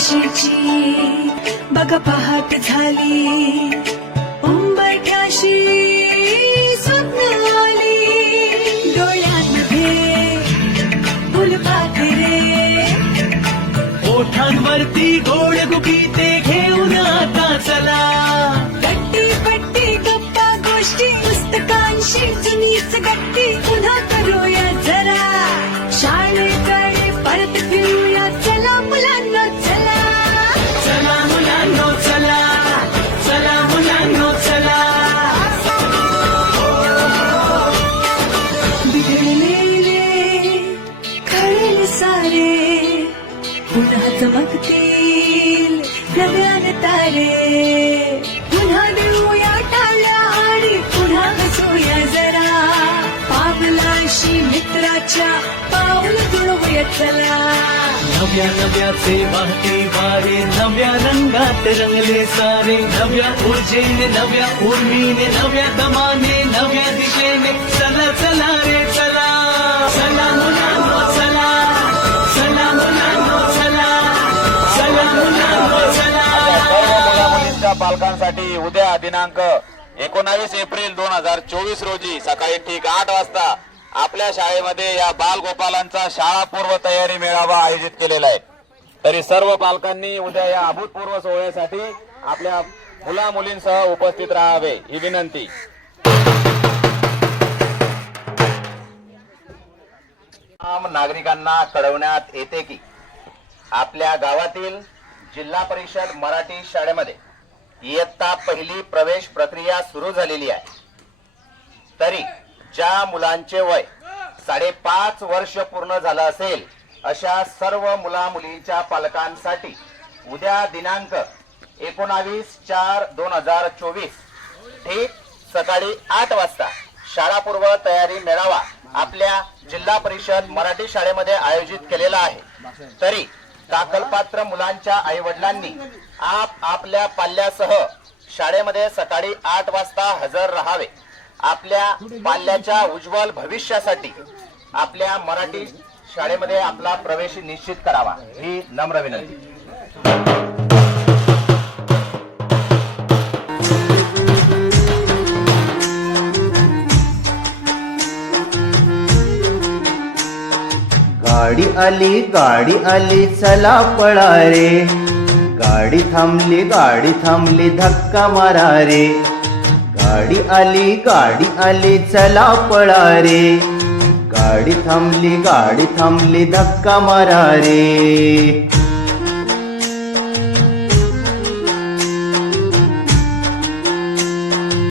काशीची बघ पाहत झाली. उंबरठ्याशी स्वप्न आली. डोळ्यांमध्ये फुलपाखरे. ओठांवरती गोड गुगीते घेऊन आता चला. गट्टी पट्टी गप्पा गोष्टी पुस्तकांशी जुनीच गट्टी पुन्हा करूया. नव्याने पुन्हा देऊया टाळ्या आणि पुन्हा हसूया जरा. पावलाशी मित्राच्या पाऊल जुळवूया चला. नव्या नव्याचे वाहते वारे नव्या रंगात रंगले सारे. नव्या ऊर्जेने नव्या उर्मीने नव्या दमाने नव्या दिशेने. चला चला रे चला. पालकांसाठी उद्या दिनांक एकोणावीस एप्रिल दोन हजार चोवीस रोजी सकाळी ठीक आठ वाजता आपल्या शाळेमध्ये या बालगोपालांचा शाळा पूर्व तयारी मेळावा आयोजित केलेला आहे. तरी सर्व पालकांनी उद्या या अभूतपूर्व सोहळ्यासाठी आपल्या मुला मुलींसह उपस्थित राहावे ही विनंती. आम नागरिकांना कळवण्यात येते की आपल्या गावातील जिल्हा परिषद मराठी शाळेमध्ये इयत्ता पहिली प्रवेश प्रक्रिया सुरू झालेली आहे. तरी ज्या मुलांचे वय साडेपाच वर्ष पूर्ण झालं असेल अशा सर्व मुला मुलींच्या पालकांसाठी उद्या दिनांक एकोणावीस चार दोन हजार चोवीस ठीक सकाळी आठ वाजता शाळापूर्व तयारी मेळावा आपल्या जिल्हा परिषद मराठी शाळेमध्ये आयोजित केलेला आहे. तरी दाखलपात्र मुलांच्या आई वडिलांनी आप आपल्या पाल्यासह शाळेमध्ये सकाळी आठ वाजता हजर राहावे. आपल्या पाल्याच्या उज्ज्वल भविष्यासाठी आपल्या मराठी शाळेमध्ये आपला प्रवेश निश्चित करावा. ही नम्र विनंती. गाडी आली गाडी आली चला पळा रे गाडी थांबली गाडी थांबली धक्का मारा रे गाडी आली गाडी आली चला पळा रे गाडी थांबली गाडी थांबली धक्का मारा रे